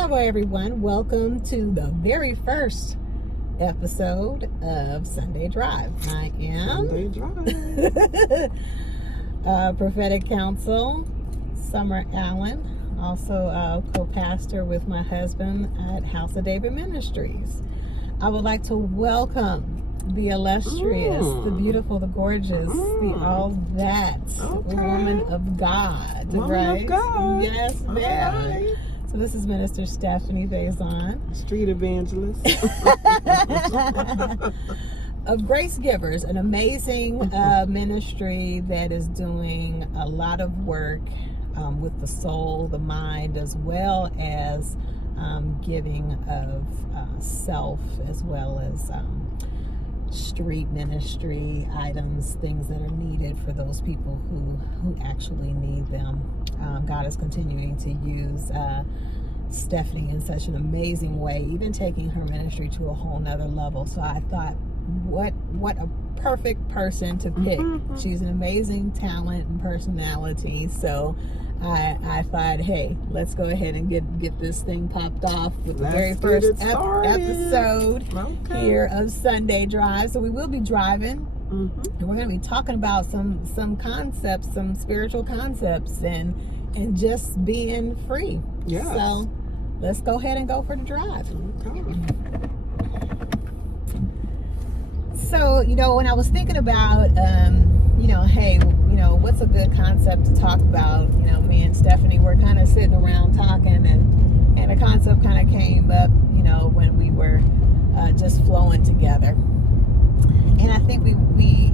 Hello, everyone. Welcome to the very first episode of Sunday Drive. I am Sunday Drive. Prophetic Counsel, Summer Allen, also a co-pastor with my husband at House of David Ministries. I would like to welcome the illustrious, the beautiful, the gorgeous, the all that woman of God, Woman of God. Yes, ma'am. Right. So this is Minister Stephanie Vaison. Street evangelist. Of Grace Givers, an amazing ministry that is doing a lot of work with the soul, the mind, as well as giving of self, as well as street ministry items, things that are needed for those people who actually need them. God is continuing to use Stephanie in such an amazing way, even taking her ministry to a whole nother level. So I thought, what a perfect person to pick. She's an amazing talent and personality. So I thought, hey, let's go ahead and get this thing popped off with the very first episode here of Sunday Drive. So we will be driving, and we're going to be talking about some concepts, some spiritual concepts, and just being free. Yes. So let's go ahead and go for the drive. So, when I was thinking about, hey, what's a good concept to talk about? Me and Stephanie were kind of sitting around talking, and a concept kind of came up, when we were just flowing together. And I think we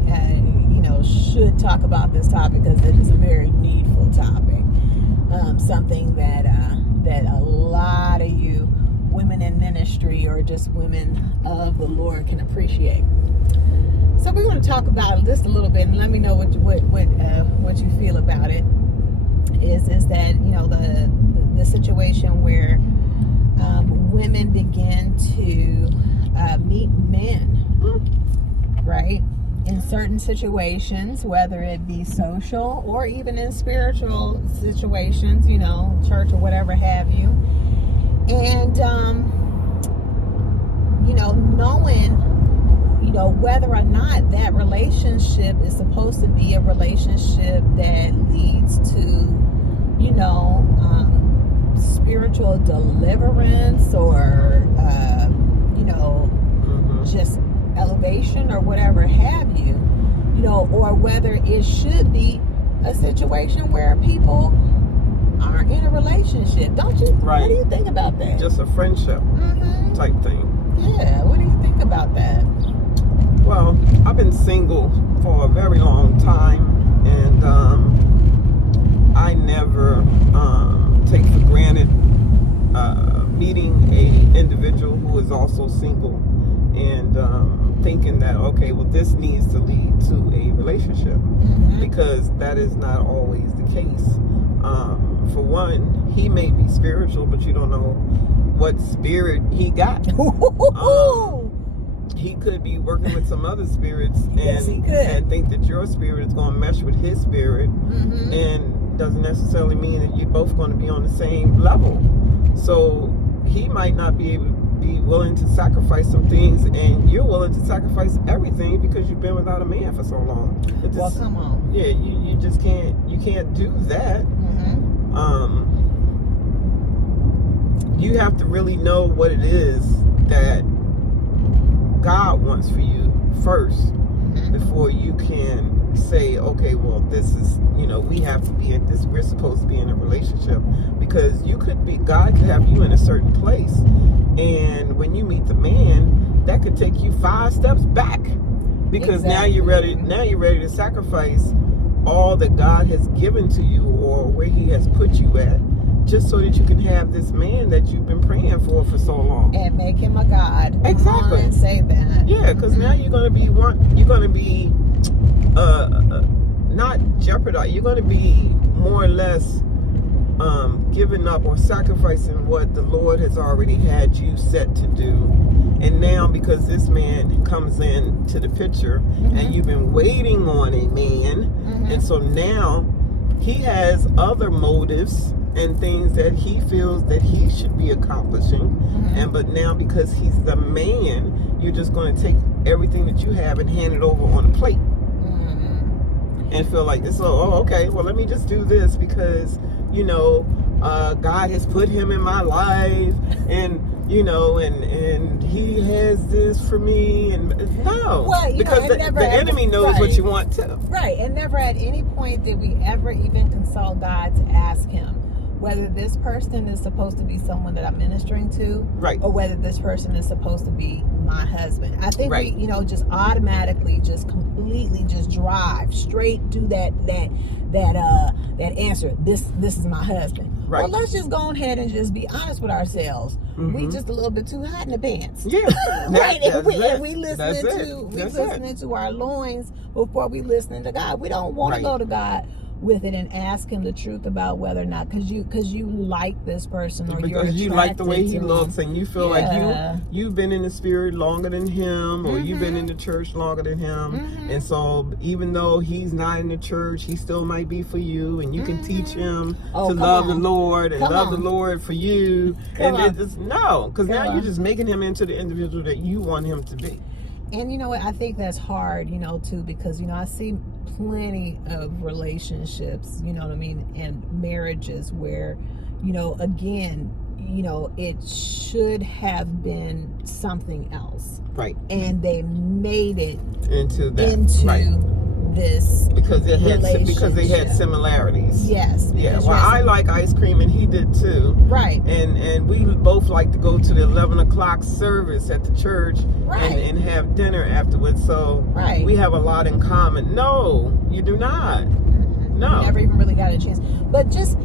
should talk about this topic because it is a very needful topic. Something that a lot of you women in ministry or just women of the Lord can appreciate. So we're going to talk about it just a little bit, and let me know what you feel about it. Is that the situation where women begin to meet men, right? In certain situations, whether it be social or even in spiritual situations, church or whatever have you. And, knowing, whether or not that relationship is supposed to be a relationship that leads to, spiritual deliverance or, just elevation or whatever have you, or whether it should be a situation where people are in a relationship. Don't you? Right. What do you think about that? Just a friendship type thing. Yeah. What do you think about that? Well, I've been single for a very long time, and I never take for granted meeting a individual who is also single and thinking that, okay, well, this needs to lead to a relationship, because that is not always the case. For one, he may be spiritual, but you don't know what spirit he got. He could be working with some other spirits and think that your spirit is going to mesh with his spirit, and doesn't necessarily mean that you're both going to be on the same level. So he might not be able to be willing to sacrifice some things, and you're willing to sacrifice everything because you've been without a man for so long. Well, come on. Yeah, you just can't do that. You have to really know what it is that God wants for you first, before you can say, okay, well, this is, we have to be at this, we're supposed to be in a relationship, because God could have you in a certain place, and when you meet the man, that could take you 5 steps back, because now you're ready to sacrifice all that God has given to you, or where he has put you at, just so that you can have this man that you've been praying for so long, and make him a god. Exactly. And say that. Yeah, because now you're going to be not jeopardized. You're going to be more or less giving up or sacrificing what the Lord has already had you set to do. And now, because this man comes into the picture, and you've been waiting on a man, and so now he has other motives and things that he feels that he should be accomplishing. And but now because he's the man, you're just going to take everything that you have and hand it over on a plate. And feel like this, okay, well, let me just do this because, God has put him in my life, and and he has this for me, and no, because the enemy knows what you want too. Right, and never at any point did we ever even consult God to ask him whether this person is supposed to be someone that I'm ministering to, right, or whether this person is supposed to be my husband. I think we, just automatically, just completely, just drive straight to that answer. This is my husband. Right. Well, let's just go ahead and just be honest with ourselves. We just a little bit too hot in the pants. Yeah, right. And we listening to our loins before we listening to God. We don't want to go to God with it and ask him the truth about whether or not because you like this person or because you like the way he looks and you feel like you've been in the spirit longer than him, or you've been in the church longer than him, and so even though he's not in the church, he still might be for you, and you can teach him to love the Lord and love the Lord for you. Because now you're just making him into the individual that you want him to be. And you know what, I think that's hard, too, because I see plenty of relationships, and marriages where, again, it should have been something else. Right. And they made it into this because they had similarities. Yes. Yeah. Well, I like ice cream and he did too. Right. And we both like to go to the 11 o'clock service at the church and have dinner afterwards. So we have a lot in common. No, you do not. No. You never even really got a chance. But just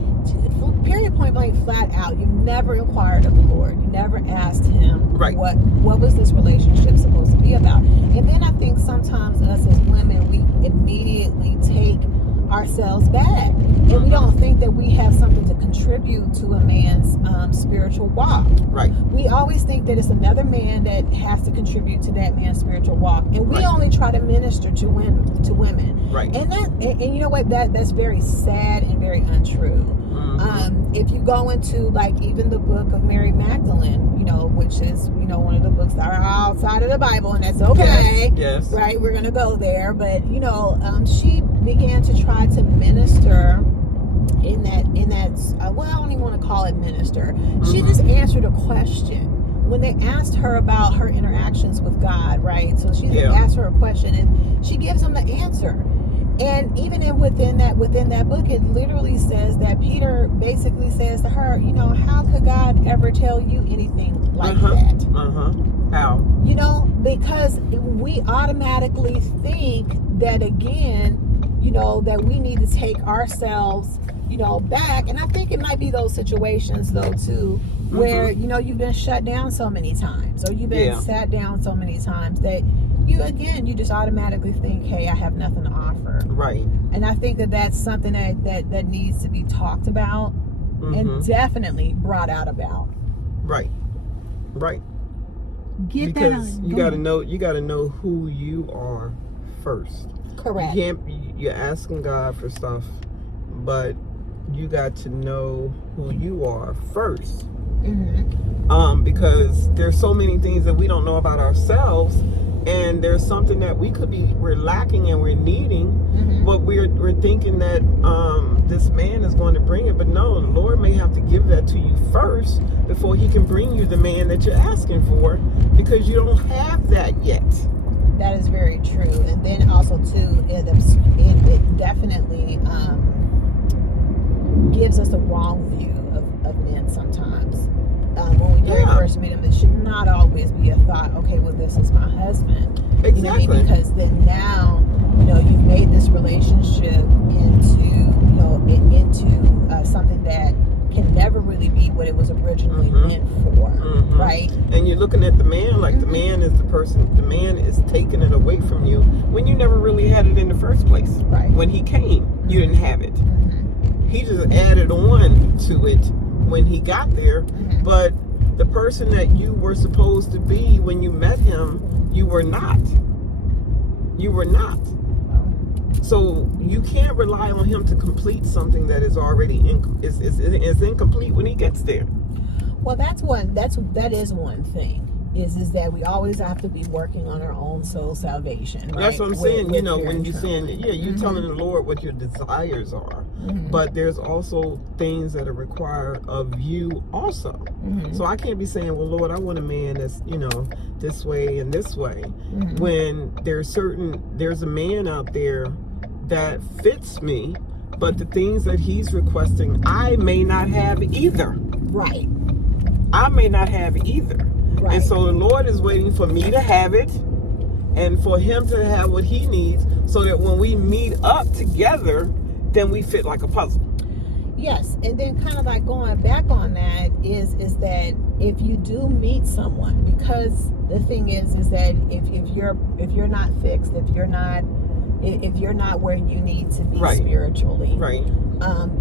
period, point blank, flat out, you never inquired of the Lord. You never asked him what was this relationship supposed to be about. And then I think sometimes us as women, we immediately take ourselves back, and we don't think that we have something to contribute to a man's spiritual walk. Right. We always think that it's another man that has to contribute to that man's spiritual walk, and we only try to minister to women. Right. And and you know what, that's very sad and very untrue. If you go into even the book of Mary Magdalene, which is one of the books that are outside of the Bible, and that's okay. Yes. Right, we're gonna go there, but she began to try to minister in that well, I don't even want to call it minister. She just answered a question when they asked her about her interactions with God, right? So she asked her a question and she gives them the answer. And even within that book, it literally says that Peter basically says to her, how could God ever tell you anything like that? How? Because we automatically think that, again, that we need to take ourselves, back. And I think it might be those situations, though, too, where, you've been shut down so many times, or you've been sat down so many times that you just automatically think, hey, I have nothing to offer. Right. And I think that's something that needs to be talked about and definitely brought out about. Right. You gotta know who you are first. Correct. You're asking God for stuff, but you got to know who you are first. Because there's so many things that we don't know about ourselves, and there's something that we're lacking and we're needing, but we're thinking that this man is going to bring it. But no, the Lord may have to give that to you first before he can bring you the man that you're asking for, because you don't have that yet. That is very true. And then also too, it definitely gives us a wrong view of men sometimes. When we very first meet them, it should not always be a thought, okay, well, this is my husband. Exactly. Because then now, you've made this relationship into something that can never really be what it was originally meant for, right? And you're looking at the man like the man is the person. The man is taking it away from you when you never really had it in the first place. Right. When he came, you didn't have it. He just added on to it when he got there, but the person that you were supposed to be when you met him, you were not. So you can't rely on him to complete something that is already is incomplete when he gets there. Well, that is one thing. Is that we always have to be working on our own soul salvation, right? That's what I'm saying. With When you're saying, you're telling the Lord what your desires are, but there's also things that are required of you also. So I can't be saying, well, Lord, I want a man that's, this way and this way, when there's a man out there that fits me, but the things that he's requesting, I may not have either. Right. I may not have either. Right. And so the Lord is waiting for me to have it and for him to have what he needs, so that when we meet up together, then we fit like a puzzle. Yes, and then kind of like going back on that is that if you do meet someone, because the thing is that if you're not fixed, if you're not where you need to be spiritually, right,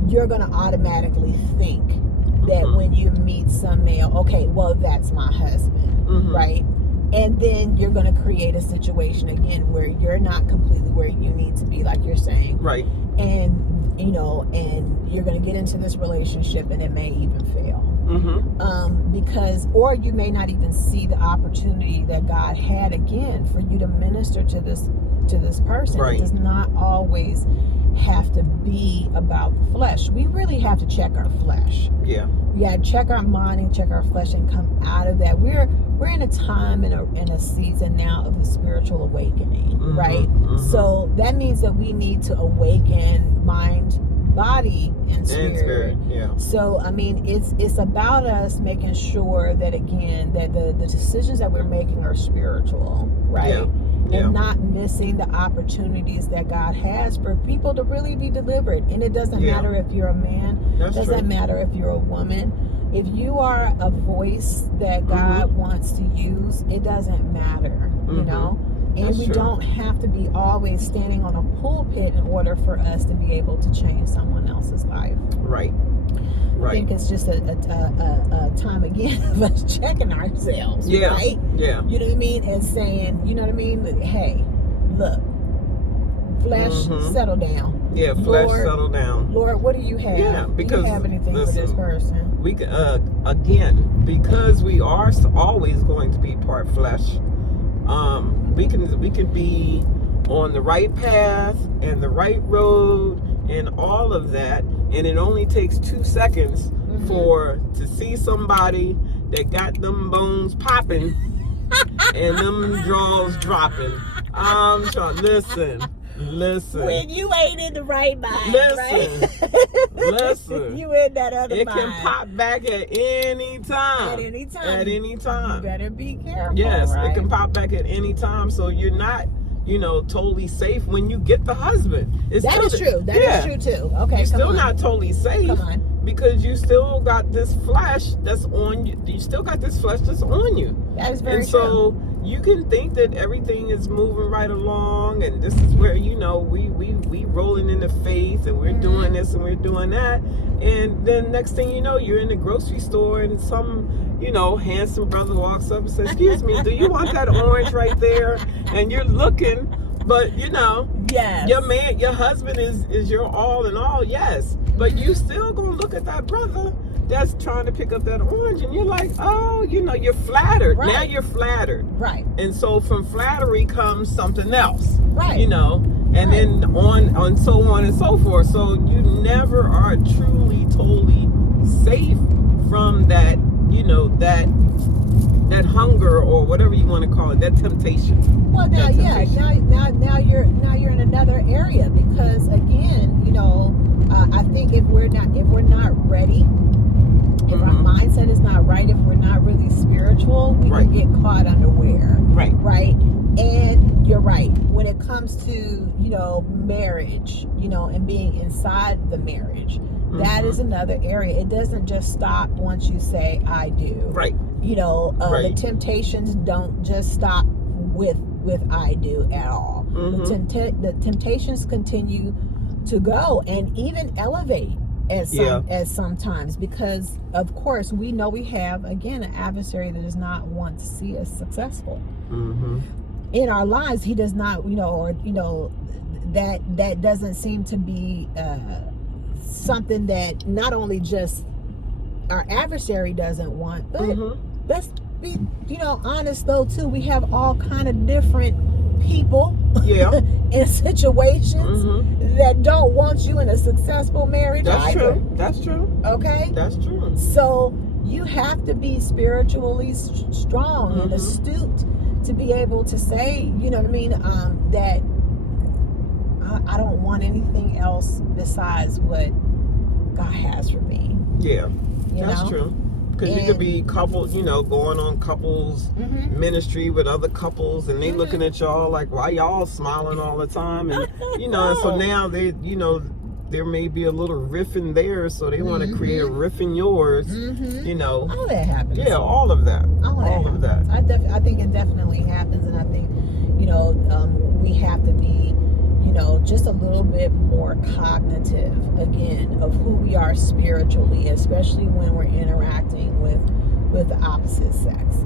you're gonna automatically think that when you meet some male, okay, well, that's my husband, right? And then you're going to create a situation again where you're not completely where you need to be, like you're saying, right? And and you're going to get into this relationship, and it may even fail, or you may not even see the opportunity that God had again for you to minister to this person. Right. It does not always have to be about the flesh. We really have to check our flesh. Yeah, check our mind and check our flesh and come out of that. We're in a time in a season now of a spiritual awakening, right? So that means that we need to awaken mind, body, and spirit. Yeah. So I mean, it's about us making sure that again that the decisions that we're making are spiritual, right? Yeah. And not missing the opportunities that God has for people to really be delivered. And it doesn't matter if you're a man. It doesn't matter if you're a woman. If you are a voice that God wants to use, it doesn't matter, And we don't have to be always standing on a pulpit in order for us to be able to change someone else's life. Right. I think it's just a time again of us checking ourselves, right? Yeah. You know what I mean? And saying, hey, look, flesh, settle down. Yeah, flesh, settle down. Lord, what do you have? Yeah, because do you have anything for this person? We again, because we are always going to be part flesh. We can be on the right path and the right road and all of that, and it only takes 2 seconds to see somebody that got them bones popping and them draws dropping. I'm trying. Listen. When you ain't in the right mind, listen. You in that other mind. It can pop back at any time. At any time. You better be careful. Yes, right? It can pop back at any time. So you're not, totally safe when you get the husband. That is true. That is true too. Okay, you're still not totally safe. Come on. Because you still got this flesh that's on you. You still got this flesh that's on you. That is very true. So you can think that everything is moving right along, and this is where we rolling in the faith, and we're doing this and we're doing that, and then next thing you know, you're in the grocery store, and some handsome brother walks up and says, "Excuse me, do you want that orange right there?" And you're looking, but yes, your husband is your all in all, yes. But you still gonna look at that brother that's trying to pick up that orange, and you're like, oh, you're flattered. Right. Now you're flattered. Right. And so from flattery comes something else. Right. And then on so on and so forth. So you never are truly, totally safe from that, that hunger or whatever you want to call it, that temptation. Well, now you're in another area, because again, I think if we're not ready, if our mindset is not right, if we're not really spiritual, we can get caught unaware. Right. And you're right. When it comes to, marriage, and being inside the marriage, that is another area. It doesn't just stop once you say, I do. Right. The temptations don't just stop with I do at all. The temptations continue to go and even elevate as sometimes, because of course we know we have again an adversary that does not want to see us successful in our lives. He does not, that doesn't seem to be something that not only just our adversary doesn't want, but let's be, honest though too. We have all kind of different people in situations that don't want you in a successful marriage. That's true. Okay, that's true. So you have to be spiritually strong and astute to be able to say, that I don't want anything else besides what God has for me. Yeah, that's true. Because you could be couples, going on couples ministry with other couples, and they looking at y'all like, why y'all smiling all the time? And and so now they, there may be a little riff in there, so they want to create a riff in yours. All that happens. Yeah, all of that. All of that. I think it definitely happens, and I think we have to be just a little bit more cognitive again of who we are spiritually, especially when we're interacting with the opposite sex.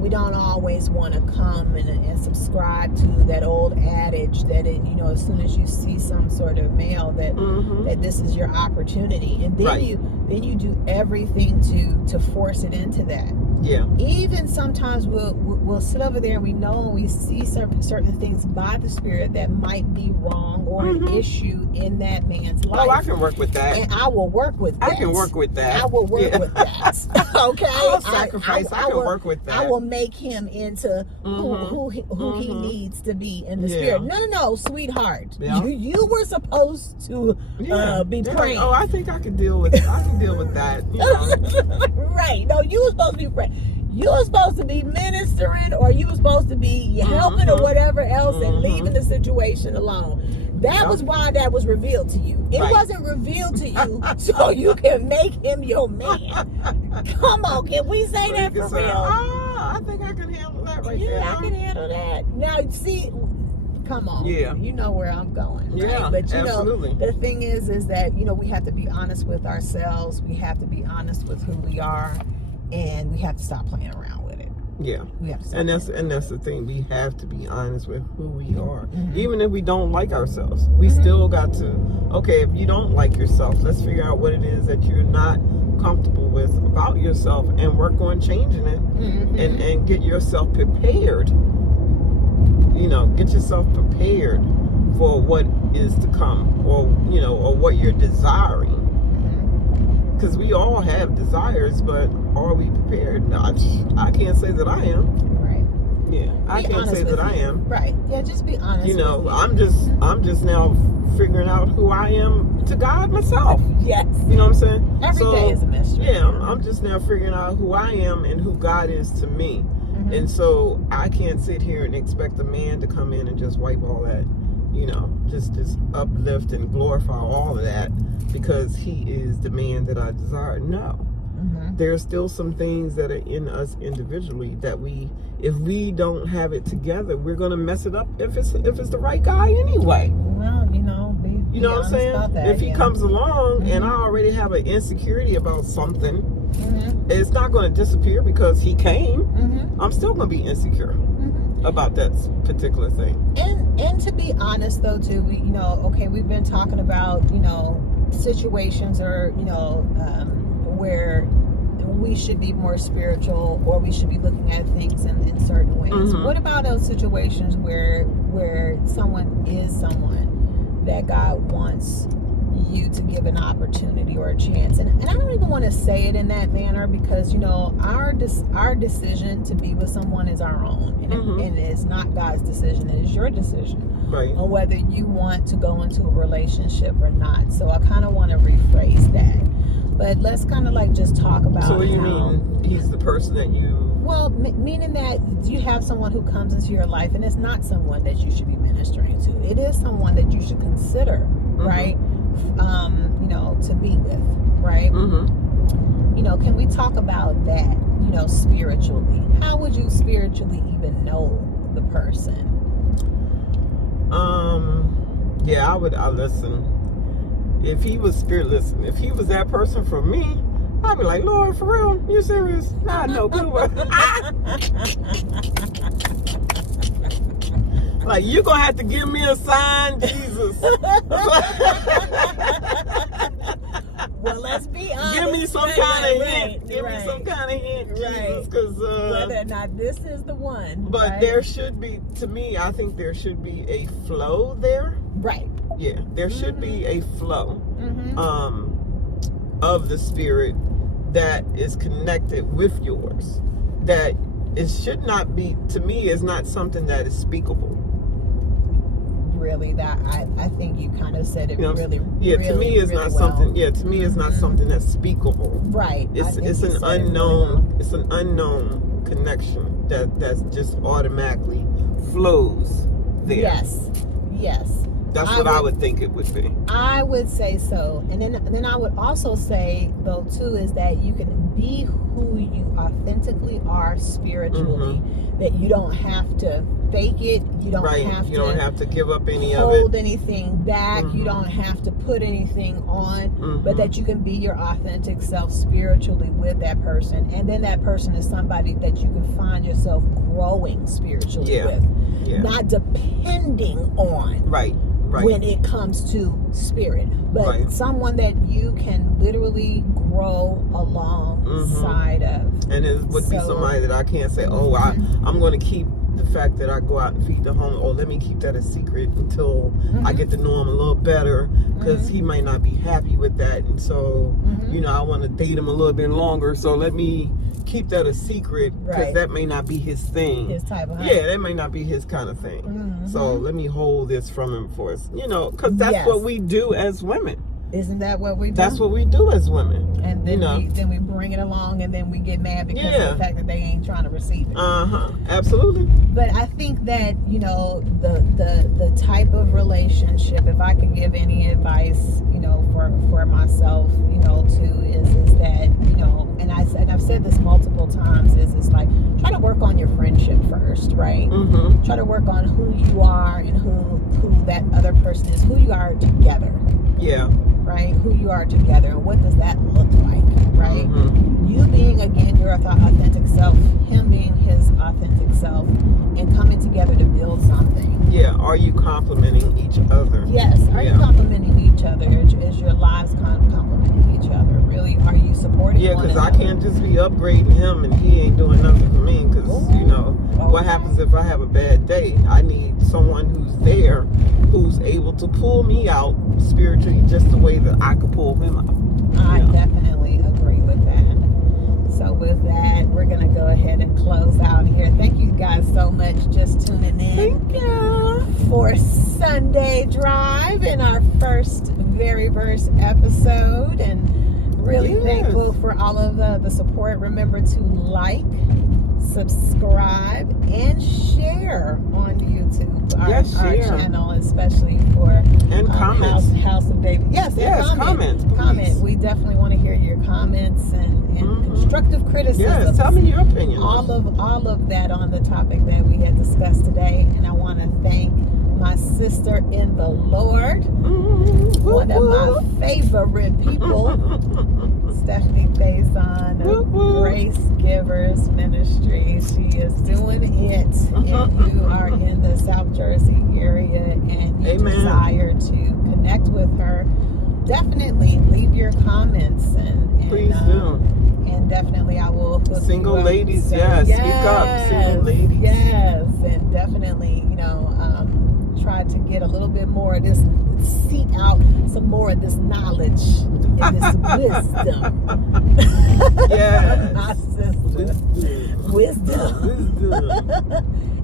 We don't always want to come and subscribe to that old adage that as soon as you see some sort of male that this is your opportunity, and then you do everything to force it into that. Yeah. Even sometimes we'll sit over there and we know and we see certain things by the Spirit that might be wrong or an issue in that man's life. Oh, I can work with that. And I will work with that. I can work with that. I will work with that. Okay. I'll sacrifice. I can work with that. I will make him into who he needs to be in the Spirit. No, sweetheart. Yeah. You were supposed to be praying. Oh, I think I can deal with that. Right. No, you were supposed to be praying. You were supposed to be ministering, or you were supposed to be helping or whatever else and leaving the situation alone. That was why that was revealed to you. It wasn't revealed to you so you can make him your man. Come on, can we say that for real? I think I can handle that right there. Yeah, I can handle that. Now, see, come on. Yeah. You know where I'm going. Right? Yeah, but absolutely. The thing is that, we have to be honest with ourselves. We have to be honest with who we are. And we have to stop playing around with it. Yeah. We have to stop and that's the thing. We have to be honest with who we are. Even if we don't like ourselves. We still got to, okay, if you don't like yourself, let's figure out what it is that you're not comfortable with about yourself and work on changing it and get yourself prepared. Get yourself prepared for what is to come or what you're desiring. Because we all have desires, but are we prepared? No, I can't say that I am. Right. Yeah, I can't say that I am. Right. Yeah, just be honest. I'm just now figuring out who I am to God myself. Yes. You know what I'm saying? Every day is a mystery. Yeah, I'm just now figuring out who I am and who God is to me. And so I can't sit here and expect a man to come in and just wipe all that, just uplift and glorify all of that because he is the man that I desire. No. There's still some things that are in us individually that if we don't have it together, we're gonna mess it up if it's the right guy anyway. Well, you know what I'm saying? If he comes along and I already have an insecurity about something, it's not going to disappear because he came. I'm still going to be insecure about that particular thing. And to be honest though too, we've been talking about situations or where we should be more spiritual or we should be looking at things in certain ways. What about those situations where someone that God wants you to give an opportunity or a chance, and I don't even want to say it in that manner because our decision to be with someone is our own, and it's not God's decision, it is your decision, right, on whether you want to go into a relationship or not. So I kind of want to rephrase that, but let's kind of just talk about. So what do you mean he's the person that you? Well, meaning that you have someone who comes into your life and it's not someone that you should be ministering to. It is someone that you should consider, right? To be with, right? Can we talk about that, spiritually? How would you spiritually even know the person? Yeah, I listen. If he was if he was that person for me, I'd be like, Lord, for real? You serious? Nah, no, good one. Like, you're going to have to give me a sign, Jesus. Well, let's be honest. Give me some kind of hint. Give me some kind of hint, Jesus. Because whether or not this is the one. But there should be, to me, I think there should be a flow there. Right. Yeah, there should be a flow of the Spirit that is connected with yours. That it should not be, to me, is not something that is speakable. Really, that I think you kind of said it really, to me it's not something. Yeah, to me it's not something that's speakable. Right. It's an unknown. It's an unknown connection that's just automatically flows there. Yes. That's what I would think it would be. I would say so, and then I would also say though too is that you can be who you authentically are spiritually. That you don't have to fake it. You don't have to give up any of it. Hold anything back. You don't have to put anything on. But that you can be your authentic self spiritually with that person, and then that person is somebody that you can find yourself growing spiritually with, not depending on. Right. When it comes to spirit, but someone that you can literally grow alongside of. And it would be somebody that I can't say, I'm going to keep the fact that I go out and feed the homeless, or let me keep that a secret until I get to know him a little better, because he might not be happy with that, and so I want to date him a little bit longer, so let me keep that a secret, because that may not be his thing. His type of that may not be his kind of thing. So let me hold this from him for us, because that's what we do as women. Isn't that what we do? That's what we do as women. And then we bring it along, and then we get mad because of the fact that they ain't trying to receive it. Absolutely. But I think that the type of relationship, if I could give any advice, for myself, too, is that and I've said this multiple times, is like, try to work on your friendship first, right? Try to work on who you are and who that other person is, who you are together. Yeah. Right? Who you are together, and what does that look like, right? You being, again, your authentic self, him being his authentic self, and coming together to build something. Yeah, are you complimenting each other? Yes, are you complimenting each other? Is your lives complimenting each other? Really, are you supporting one another? Yeah, because I can't just be upgrading him and he ain't doing nothing for me, because, what happens if I have a bad day? I need someone who's there, who's able to pull me out spiritually just the way that I could pull him out. I definitely agree with that. So with that, we're going to go ahead and close out here. Thank you guys so much just tuning in. Thank you. For Sunday Drive in our very first episode. And really thankful for all of the support. Remember to like, subscribe, and share on YouTube our channel, especially for comments. House of David. Yes, comments. We definitely want to hear your comments and constructive criticism. Yes, tell me your opinion. All of that on the topic that we had discussed today. And I want to thank my sister in the Lord, one of my favorite people, Stephanie Faison of Grace Givers Ministry. She is doing it. If you are in the South Jersey area and you desire to connect with her, definitely leave your comments and please do. And definitely I will hook single you up. Ladies, speak up, single ladies. Yes, and definitely, try to get a little bit more of this, seek out some more of this knowledge and this wisdom. Yes. My sister. Wisdom.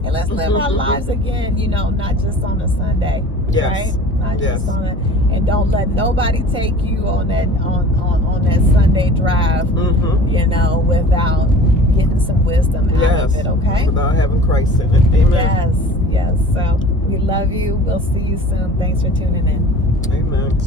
And let's live our lives again, not just on a Sunday. Yes. Right? Not just on and don't let nobody take you on that on that Sunday drive, without getting some wisdom out of it, okay? Without having Christ in it. Amen. Yes. So we love you. We'll see you soon. Thanks for tuning in. Amen.